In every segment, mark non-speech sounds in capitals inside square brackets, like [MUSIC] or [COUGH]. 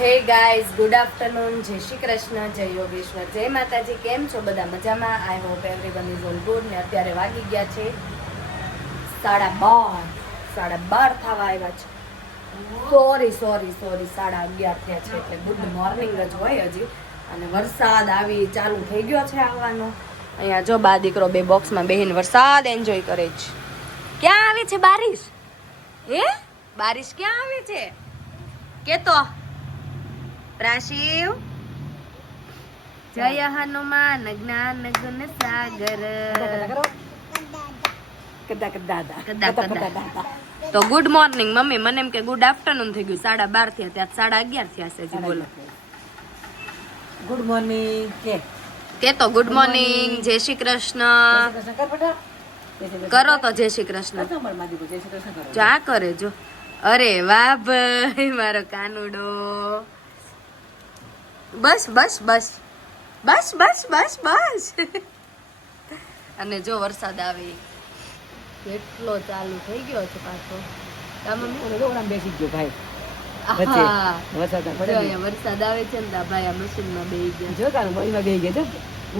Hey guys good afternoon જય શ્રી કૃષ્ણ, જય યોગેશ્વર. જય માતાજી, કેમ છો? બધા મજામાં? I hope everyone is all good ને અત્યારે વાગી ગયા છે સાડા બાર. સાડા બાર થવા આવ્યા છે. સોરી સોરી સોરી સાડા અગિયાર થયા છે એટલે ગુડ મોર્નિંગ જ હોય હજી. અને વરસાદ આવી ચાલુ થઈ ગયો છે આવવાનો. અહીંયા જો બા દીકરો બે બોક્સમાં બેહીને વરસાદ એન્જોય કરે છે. ક્યાં આવે છે બારિશ? હે? બારિશ ક્યાં આવે છે? કેતો. પ્રાશિવ જય હનુમાન જ્ઞાન ગુણ સાગર. તો ગુડ મોર્નિંગ મમ્મી. મને એમ કે ગુડ આફ્ટરનૂન થઈ ગયું. સાડા બાર થયા ત્યાં સાડા અગિયાર થયા છે હજી બોલો. ગુડ મોર્નિંગ કે? કે તો ગુડ મોર્નિંગ જય શ્રી કૃષ્ણ. કર તો જય શ્રી કૃષ્ણ. જો આ કરે જો. અરે વાહ ભાઈ મારો કાનુડો. બસ બસ બસ બસ બસ બસ બસ અને જો વરસાદ આવે એટલો ચાલુ થઈ ગયો છે પાછો બેસી ગયો ભાઈ વરસાદ જો પડે ને. અહીંયા વરસાદ આવે છે ને ભાઈ આ મશીનમાં બેહી ગયા જો તારું મહીમાં બેહી ગયા જો.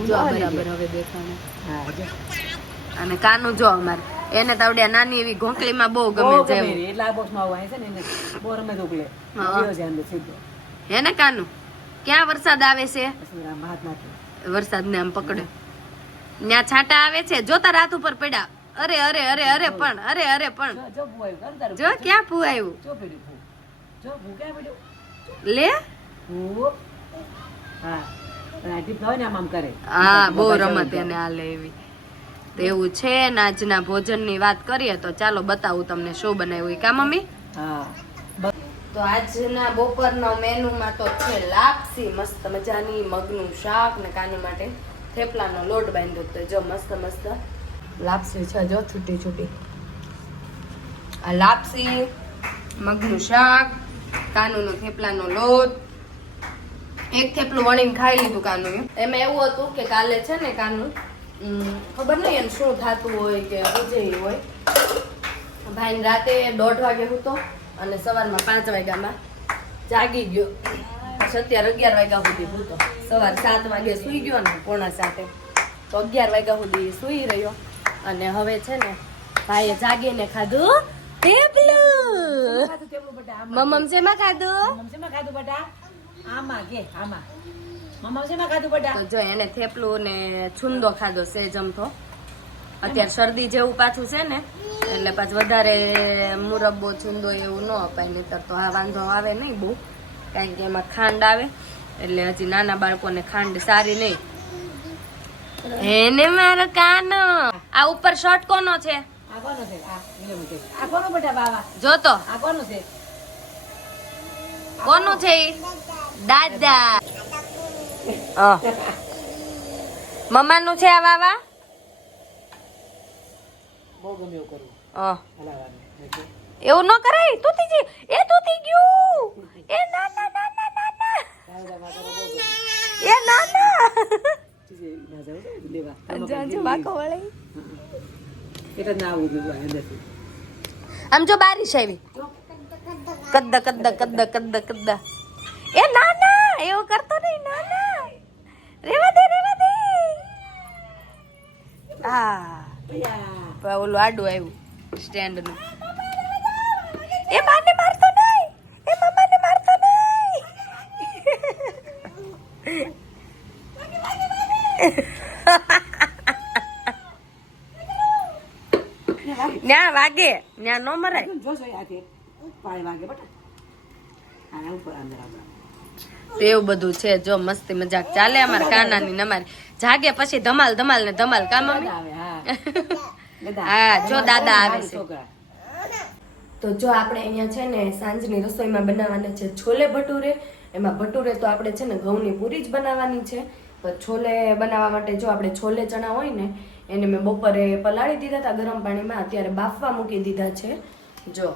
જો આ ઊંધા બરાબર હવે દેખાણે ગયા. હા, જો. અને કાનું જો અમારે એને તાવડિયા નાની એવી ઘોંકલીમાં બહુ ગમે બહુ છે ગમે એટલે આ બોક્સમાં આવું છે ને એને બહુ રમે ઉકલે. હા. ગયો છે અંદર સીધો. હે ને કાનું ક્યાં વરસાદ આવે છે? વરસાદને આમ પકડે. ત્યાં છાંટા આવે છે. જોતા રાત ઉપર પડ્યા. અરે અરે અરે અરે પણ અરે અરે પણ. જો, ક્યાં ફૂ આવ્યું? લે. હા. આ બહુ રમત એને હાલે એવી. એવું છે ને આજના ભોજનની વાત કરીએ તો ચાલો બતાવું તમને શું બનાવ્યું કા મમ્મી? હા. તો આજના બપોરના મેનુમાં તો છે લાપસી, મસ્ત મજાની મગનું શાક ને કાની માટે થેપલાનો લોટ બાંધ્યો તો જો મસ્ત મસ્ત લાપસી છે જો છૂટી છૂટી. આ લાપસી, મગનું શાક, કાનુનો થેપલાનો લોટ, એક થેપલું વણીને ખાઈ લીધું કાનું એમાં એવું હતું કે કાલે છે ને કાનું ખબર નહીં એને શું થતું હોય કે ઉજે હોય. ભાઈ રાતે દોઢ વાગે હતો અને સવારમાં પાંચ વાગ્યામાં જાગી ગયો. અત્યારે અગિયાર વાગ્યા સુધી ભૂતો. સવાર સાત વાગે સૂઈ ગયો ને પોણા સાતે. તો અગિયાર વાગ્યા સુધી સૂઈ રહ્યો. અને હવે છે ને ભાઈએ જાગીને ખાધું થેપલું. મમ્મ શેમાં ખાધું? શેમાં ખાધું બટા? આમાં કે આમાં. મમ્મા શેમાં ખાધું બટા? તો જો એને થેપલું ને છુંદો ખાધો સેજમ જમતો અત્યારે શરદી જેવું પાછું છે ને એટલે પાછું વધારે મુરબ્બો છુંદો એવું ન અપાય નહીતર તો આ વાંધો આવે નહીં બહુ કારણ કે એમાં ખાંડ આવે એટલે હજી નાના બાળકોને ખાંડ સારી નહીં. એને મારો કાનો. આ ઉપર શર્ટ કોનો છે? કોનો છે? કોનો? દાદા. [LAUGHS] મમ્માનું છે આ વાવા બહુ ગમે એવું કરવું અ. એવું ન કરાય? તૂટી ગયું એ તૂતી ગયું. એ ના ના ના ના ના એ ના તો આ આમ જો બારીશ આવી. કદ્દા કદ્દા કદ્દા કદ્દા કદ્દા. એ ના ના. એવું કરતો નહીં. ના ના. રેવા દે રેવા દે. પણ ઓલું આડું આવ્યું સ્ટેન્ડનું એ માને મારતો નહીં એ મમ્માને મારતો નહીં. ન્યા વાગે ન્યા નો મરાય. જોશો આથી પાણી વાગે બટા. આના ઉપર અંદર એવું બધું છે જો મસ્તી મજાક ચાલે અમારે કાના ની અમારે. જાગે પછી ધમાલ ધમાલ ને ધમાલ કામ આવે હા. હા જો દાદા આવે છે. તો જો આપણે અહીંયા છે ને સાંજની રસોઈમાં બનાવવાના છે છોલે ભટુરે. એમાં ભટુરે તો આપણે છે ને ઘઉંની પૂરી જ બનાવવાની છે. તો છોલે બનાવવા માટે જો આપણે છોલે ચણા હોય ને એને મેં બપોરે પલાળી દીધા હતા ગરમ પાણીમાં અત્યારે બાફવા મૂકી દીધા છે. જો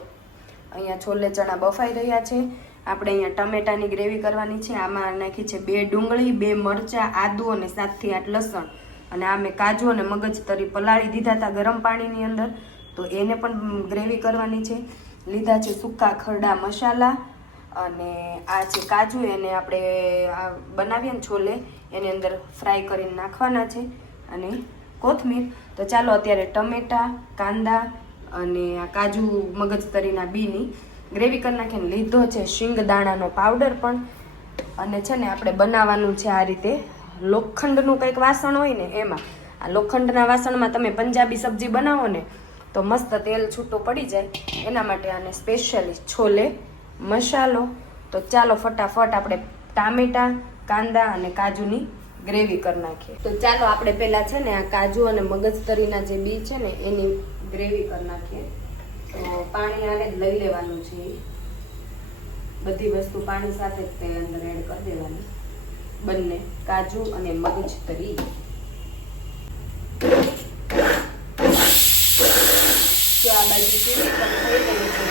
અહીંયા છોલે ચણા બફાઈ રહ્યા છે. આપણે અહીંયા ટમેટાની ગ્રેવી કરવાની છે. આમાં નાખી છે બે ડુંગળી બે મરચાં આદુ અને સાતથી આઠ લસણ. અને આ મેં કાજુ અને મગજ તરી પલાળી દીધા હતા ગરમ પાણીની અંદર. તો એને પણ ગ્રેવી કરવાની છે. લીધા છે સૂકા ખરડા મસાલા અને આ જે કાજુ એને આપણે બનાવીએ ને છોલે, એની અંદર ફ્રાય કરીને નાખવાના છે. અને કોથમીર. તો ચાલો અત્યારે ટમેટા, કાંદા અને આ કાજુ મગજ તરીના બીની ગ્રેવી કરી નાખીને લીધો છે. શીંગ દાણાનો પાવડર પણ. અને છે ને આપણે બનાવવાનું છે આ રીતે લોખંડનું કંઈક વાસણ હોય ને એમાં, આ લોખંડના વાસણમાં તમે પંજાબી સબ્જી બનાવો ને, તો મસ્ત તેલ છૂટું પડી જાય. એના માટે આને સ્પેશિયલી છોલે, મસાલો, તો ચાલો ફટાફટ આપણે ટામેટા, કાંદા અને કાજુની ગ્રેવી કરી નાખીએ. તો ચાલો આપણે પહેલાં છે ને આ કાજુ અને મગજતરીના જે બી છે ને, એની ગ્રેવી કરી નાખીએ. તો પાણી આને જ લઈ લેવાનું છે. બધી વસ્તુ પાણી સાથે જ તે અંદર એડ કરી દેવાની. બંને કાજુ અને મગજતરી જો આ બાજુ કેવી પણ થઈ ગઈ છે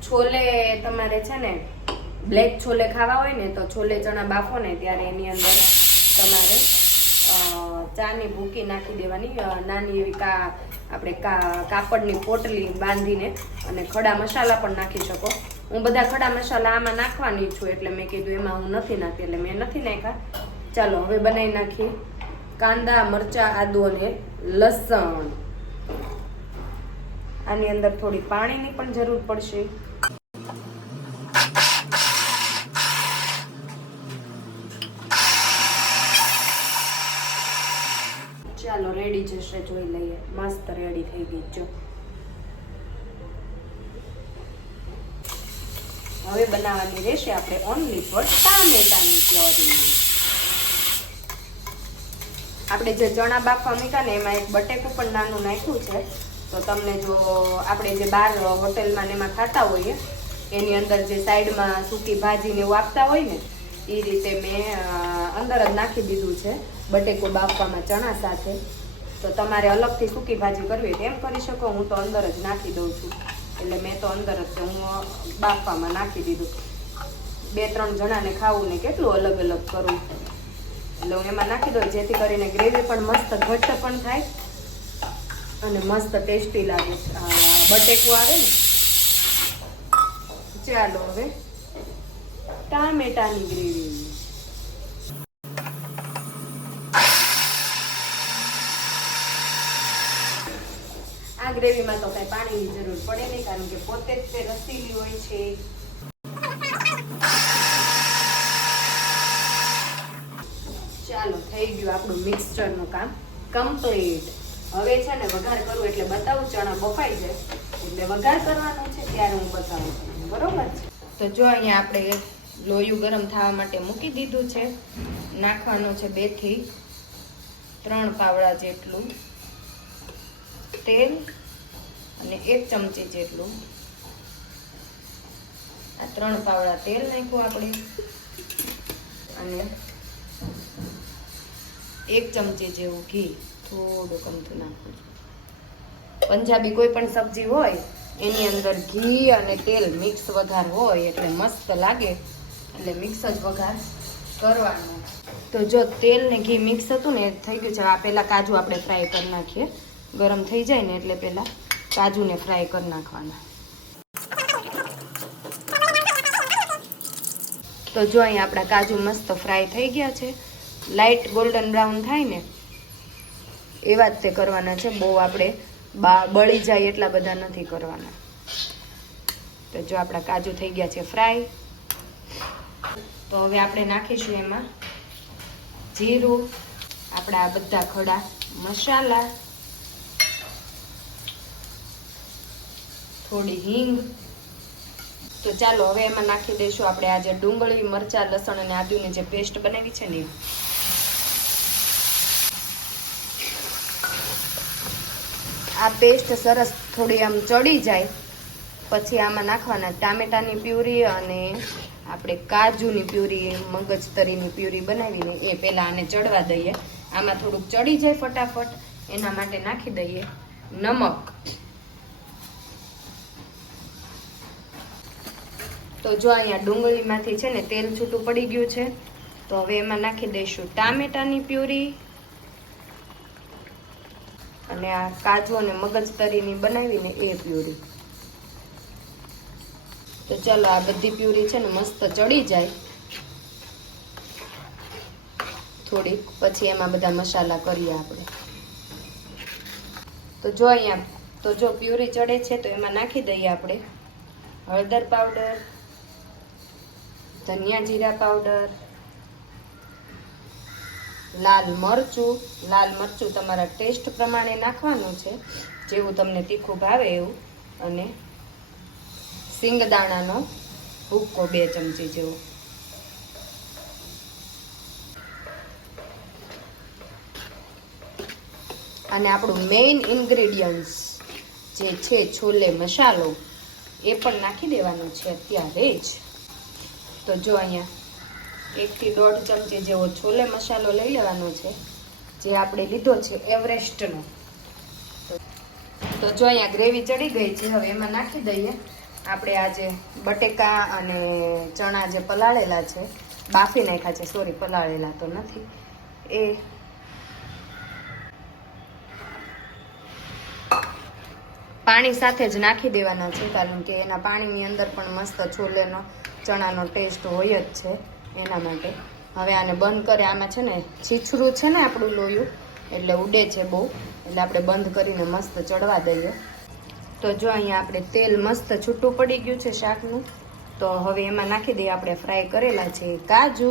છોલે તમારે છે ને બ્લેક છોલે ખાવા હોય ને તો છોલે ચણા બાફો ને ત્યારે એની અંદર તમારે અ, ચાની ભૂકી નાખી દેવાની નાની એવી કા આપણે કાપડની પોટલી બાંધીને અને ખડા મસાલા પણ નાખી શકો. હું બધા ખડા મસાલા આમાં નાખવાની છું એટલે મેં કીધું એમાં હું નથી નાખતી એટલે મેં નથી નાખ્યા. ચાલો, હવે બનાવી નાખીએ. કાંદા, મરચા, આદુ અને લસણ. આની અંદર થોડી પાણીની પણ જરૂર પડશે ચાલો રેડી જોઈ લઈએ. મસ્ત રેડી થઈ ગઈ. જો. હવે બનાવવાની રહેશે આપણે ઓનલી ફોર ટામેટાની પ્યોરી આપણે જે ચણા બાફવા મૂક્યા ને એમાં એક બટેકું પણ નાનું નાખ્યું છે. તો તમને જો આપણે જે બહાર હોટેલમાં ને એમાં ખાતા હોઈએ, એની અંદર જે સાઈડમાં સૂકી ભાજી ને એવું આપતા હોય ને એ રીતે મેં અંદર જ નાખી દીધું છે. બટેકું બાફવામાં ચણા સાથે. તો તમારે અલગથી સૂકી ભાજી કરવી હોય એમ કરી શકો. હું તો અંદર જ નાખી દઉં છું. એટલે મેં તો અંદર જ હું બાફવામાં નાખી દીધું. બે ત્રણ જણાને ખાવું ને કેટલું અલગ અલગ કરું. એટલે હું એમાં નાખી દઉં, જેથી કરીને ગ્રેવી પણ મસ્ત ઘટ્ટ પણ થાય અને મસ્ત ટેસ્ટી લાગે. બટેકું આવે ને? ચાલો હવે ટામેટાની ગ્રેવી. આ તો કઈ પાણીની જરૂર પડે નહીં, કારણ કે પોતે જ તે રસીલી હોય છે. ચાલો, થઈ ગયું આપણું મિક્સચરનું કામ કમ્પ્લીટ. હવે છે ને વઘાર કરું એટલે બતાવું, ચણા બફાઈ જાય. એટલે વઘાર કરવાનું છે, ત્યારે હું બતાવું બરોબર છે? તો જો અહીંયા આપણે લોયું ગરમ થવા માટે મૂકી દીધું છે. નાખવાનું છે બેથી ત્રણ પાવડા જેટલું તેલ. અને એક ચમચી જેટલું. આ ત્રણ પાવડા તેલ નાખ્યું આપણે. અને એક ચમચી જેવું ઘી થોડુંક અમથું નાખું પંજાબી કોઈ પણ સબ્જી હોય, એની અંદર ઘી અને તેલ મિક્સ વઘાર હોય એટલે મસ્ત લાગે. એટલે મિક્સ જ વઘાર કરવાનો. તો જો તેલ ને ઘી મિક્સ હતું ને, થઈ ગયું છે. આ પહેલાં કાજુ આપણે ફ્રાય કરી નાખીએ. ગરમ થઈ જાય ને એટલે પહેલાં કાજુને ફ્રાય કરી નાખવાના. તો જો અહીંયા આપણા કાજુ મસ્ત ફ્રાય થઈ ગયા છે લાઇટ ગોલ્ડન બ્રાઉન થાય ને, એવા જ તે કરવાના છે, બહુ આપણે બળી જાય એટલા બધા નથી કરવાના. તો જો આપણા કાજુ થઈ ગયા છે ફ્રાય તો હવે આપણે નાખીશું એમાં જીરું, આપણા બધા ખડા મસાલા થોડી હિંગ. તો ચાલો, હવે એમાં નાખી દઈશું આપણે આ જે ડુંગળી, મરચાં, લસણ અને આદુની જે પેસ્ટ બનાવી છે ને. આ પેસ્ટ સરસ થોડી આમ ચડી જાય. પછી આમાં નાખવાના ટામેટાની પ્યુરી અને આપણે કાજુની પ્યુરી મગજતરીની પ્યુરી બનાવીને એ પહેલાં આને ચડવા દઈએ. આમાં થોડુંક ચડી જાય ફટાફટ. એના માટે નાખી દઈએ નમક. તો જો અહીંયા ડુંગળીમાંથી છે ને તેલ છૂટું પડી ગયું છે, તો હવે એમાં નાખી દઈશું ટામેટાની પ્યુરી અને આ કાજુ અને મગજ તરીની બનાવીને એ પ્યુરી. તો ચાલો આ બધી પ્યુરી છે ને મસ્ત ચડી જાય. થોડીક પછી એમાં બધા મસાલા કરીએ આપણે. તો જો અહીંયા, તો જો પ્યુરી ચડે છે તો એમાં નાખી દઈએ આપણે હળદર પાવડર ધનિયા જીરા પાવડર, લાલ મરચું. લાલ મરચું તમારા ટેસ્ટ પ્રમાણે નાખવાનું છે, જેવું તમને તીખું ભાવે એવું. અને સિંગદાણાનો ભૂક્કો બે ચમચી જેવો. અને આપણું મેઇન ઇન્ગ્રેડિયન્ટ્સ જે છે, છોલે મસાલો, એ પણ નાખી દેવાનો છે અત્યારે જ. તો જો અહીંયા એકથી દોઢ ચમચી જેવો છોલે મસાલો લઈ લેવાનો છે, જે આપણે લીધો છે એવરેસ્ટનો. તો- જો અહીંયા ગ્રેવી ચડી ગઈ છે, હવે એમાં નાખી દઈએ. આપણે આજે બટેકા અને ચણા જે પલાળેલા છે, બાફી નાખ્યા છે, સોરી, પલાળેલા તો નથી. એ પાણી સાથે જ નાખી દેવાના છે, કારણ કે એના પાણીની અંદર પણ મસ્ત છોલેનો, ચણાનો ટેસ્ટ હોય જ છે એના માટે. હવે આને બંધ કરે, આમાં છે ને છીછરું છે ને આપણું લોયું, એટલે ઉડે છે બહુ. એટલે આપણે બંધ કરીને મસ્ત ચડવા દઈએ. તો જો અહીંયા આપણે તેલ મસ્ત છૂટું પડી ગયું છે શાકનું, તો હવે એમાં નાખી દઈએ, આપણે ફ્રાય કરેલા છે કાજુ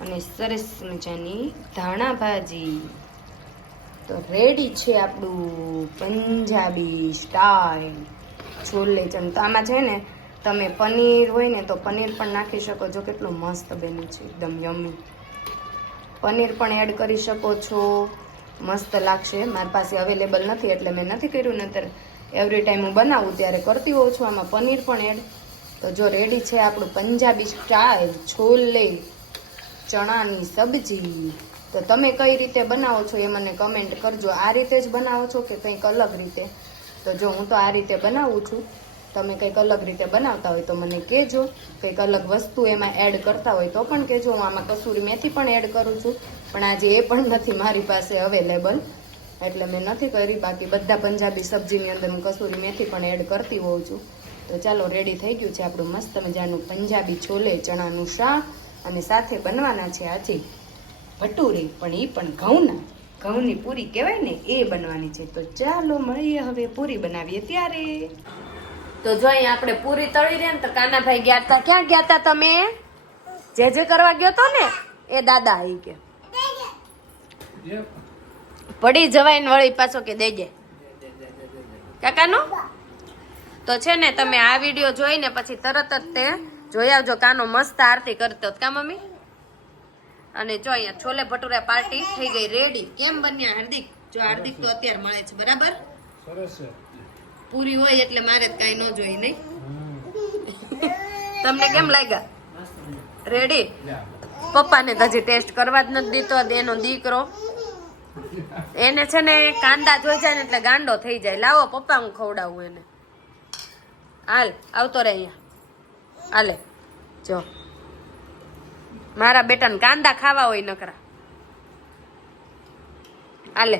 અને સરસ મજાની ધાણા ભાજી. તો રેડી છે આપણું પંજાબી સ્ટાઇલ છોલે ચમ તો આમાં છે ને, તમે પનીર હોય ને તો પનીર પણ નાખી શકો. છો કેટલું મસ્ત બન્યું છે, એકદમ યમી પનીર પણ એડ કરી શકો છો. મસ્ત લાગશે. મારી પાસે અવેલેબલ નથી, એટલે મેં નથી કર્યું. નતર એવરી ટાઈમ હું બનાવું ત્યારે કરતી હોઉં છું. આમાં પનીર પણ એડ તો જો રેડી છે આપણું પંજાબી સ્ટાઇલ છોલે, ચણાની સબ્જી. તો તમે કઈ રીતે બનાવો છો એ મને કમેન્ટ કરજો. આ રીતે જ બનાવો છો કે કંઈક અલગ રીતે? તો જો હું તો આ રીતે બનાવું છું, તમે કંઈક અલગ રીતે બનાવતા હોય તો મને કહેજો. કંઈક અલગ વસ્તુ એમાં એડ કરતા હોય તો પણ કહેજો. હું આમાં કસૂરી મેથી પણ એડ કરું છું, પણ આજે એ પણ નથી મારી પાસે અવેલેબલ એટલે મેં નથી કરી. બાકી બધા પંજાબી સબ્જીની અંદર હું કસૂરી મેથી પણ એડ કરતી હોઉં છું. તો ચાલો રેડી થઈ ગયું છે આપણું મસ્ત મજાનું પંજાબી છોલે ચણાનું શાક. અને સાથે બનવાના છે આજે ભટુરે પણ એ પણ ઘઉંના. ઘઉંની પૂરી કહેવાય ને, એ બનવાની છે. તો ચાલો મળીએ હવે પૂરી બનાવીએ ત્યારે. તો જો અહીંયા આપણે પૂરી તળી રહ્યા ને તો કાનાભાઈ ગયા હતા ક્યાં ગયા હતા તમે? જે જે કરવા ગયો તો ને, એ દાદા આવી કે પડી જવાય ને વળી પાછો કે દેજે કાકાનો? તો છે ને, તમે આ વીડિયો જોઈને પછી તરત જ તે જોઈ આવજો કાનો મસ્ત આરતી કરતો. કા મમ્મી? અને જો અહીંયા છોલે ભટુરા પાર્ટી થઈ ગઈ રેડી કેમ બન્યા હાર્દિક? જો હાર્દિક તો અત્યારે મળે છે બરાબર? સરસ છે. પૂરી હોય એટલે મારે કાંઈ ન જોઈ નહીં? તમને કેમ લાગ્યા? રેડી પપ્પાને તો હજી ટેસ્ટ કરવા જ નથી દીધો એનો દીકરો. એને છે ને કાંદા જોઈ જાય ને એટલે ગાંડો થઈ જાય. લાવો પપ્પા હું ખવડાવું એને. હાલ આવતો રે અહીંયા. હાલે. જો. મારા બેટાને કાંદા ખાવા હોય નકરા. આલે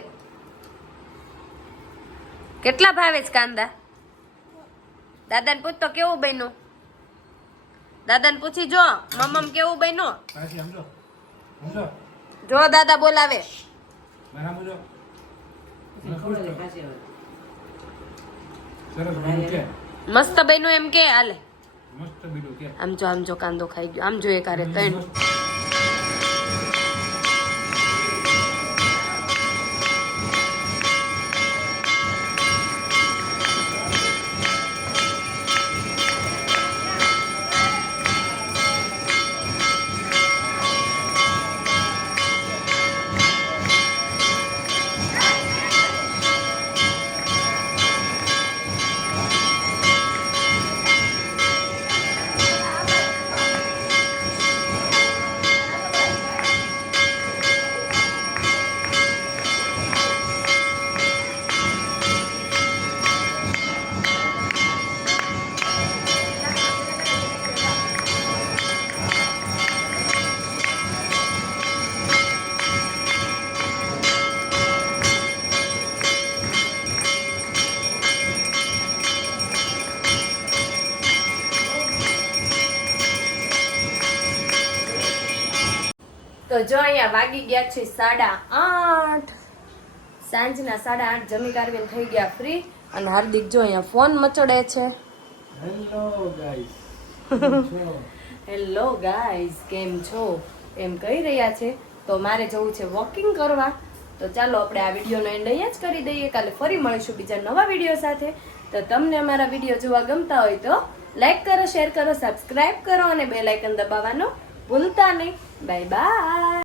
કેટલા ભાવે છે કાંદા? દાદાને પૂછતો કેવું બન્યું? દાદાને પૂછી જો મમ્મ કેવું બન્યું? જો દાદા બોલાવે. મસ્ત બન્યું એમ કે હાલે. આમ જો આમ જો કાંદો ખાઈ ગયો. આમ જોઈએ કારે ત્રણ અહીંયા વાગી ગયા છે સાડા આઠ. સાંજના સાડા આઠ જમી કારવીને થઈ ગયા ફ્રી અને હાર્દિક જો અહીંયા ફોન મચડે છે. હેલો ગાઈસ હેલો ગાઈઝ કેમ છો? એમ કહી રહ્યા છે. તો મારે જવું છે વોકિંગ કરવા. તો ચાલો આપણે આ વિડીયોનો એન્ડ અહીંયા જ કરી દઈએ. કાલે ફરી મળીશું બીજા નવા વીડિયો સાથે. તો તમને અમારા વીડિયો જોવા ગમતા હોય તો લાઈક કરો શેર કરો સબસ્ક્રાઈબ કરો અને બે લાઇકન દબાવવાનું ભૂલતા નહીં. Bye bye